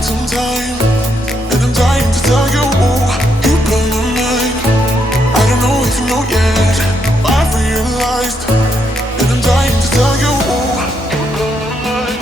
tried some time, and I'm dying to tell you, you blow my mind. I don't know if you know yet, I've realized, and I'm dying to tell you, you blow my mind.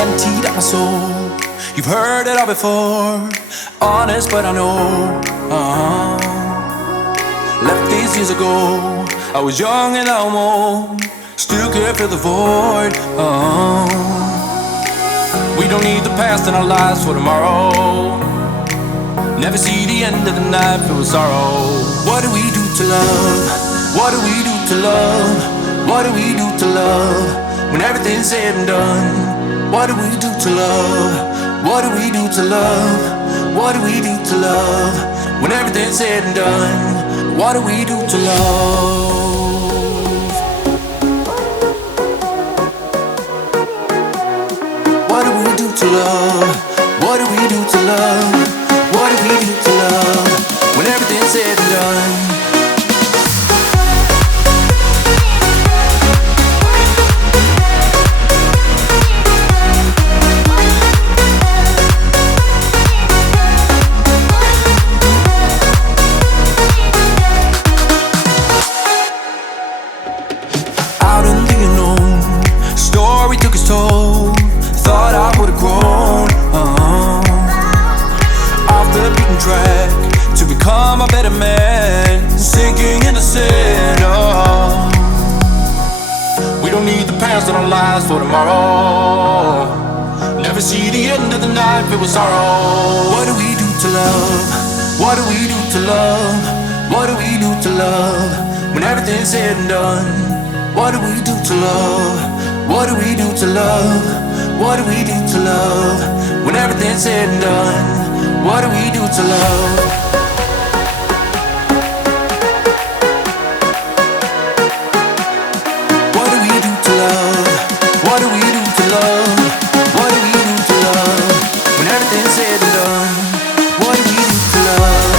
Emptied out my soul. You've heard it all before. Honest, but I know. Left these years ago. I was young and I'm old. Still can't fill the void. We don't need the past in our lives for tomorrow. Never see the end of the night filled with sorrow. What do we do to love? What do we do to love? What do we do to love? When everything's said and done. What do we do to love? What do we do to love? What do we do to love? When everything's said and done, what do we do to love? What do we do to love? What do we do to love? What do we do to love? When everything's said and done. Thought I would've grown off the beaten track to become a better man, sinking in the sand. We don't need the past in our lives for tomorrow. Never see the end of the night filled with sorrow. What do we do to love? What do we do to love? What do we do to love? When everything's said and done, what do we do to love? What do we do to love? What do we do to love? When everything's said and done, what do we do to love? What do we do to love? What do we do to love? What do we do to love? When everything's said and done, what do we do to love?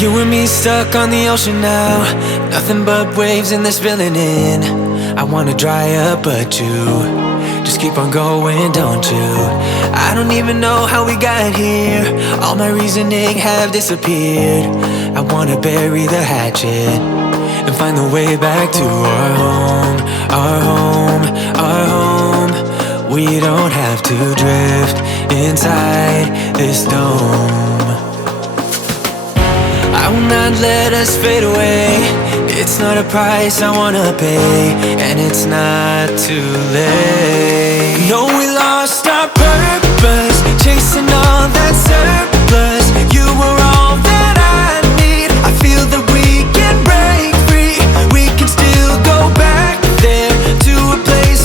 You and me stuck on the ocean now, nothing but waves and they're spilling in. I wanna dry up but you just keep on going, don't you? I don't even know how we got here, all my reasoning have disappeared. I wanna bury the hatchet and find the way back to our home, our home, our home. We don't have to drift inside this dome. I will not let us fade away. It's not a price I wanna pay, and it's not too late. No, we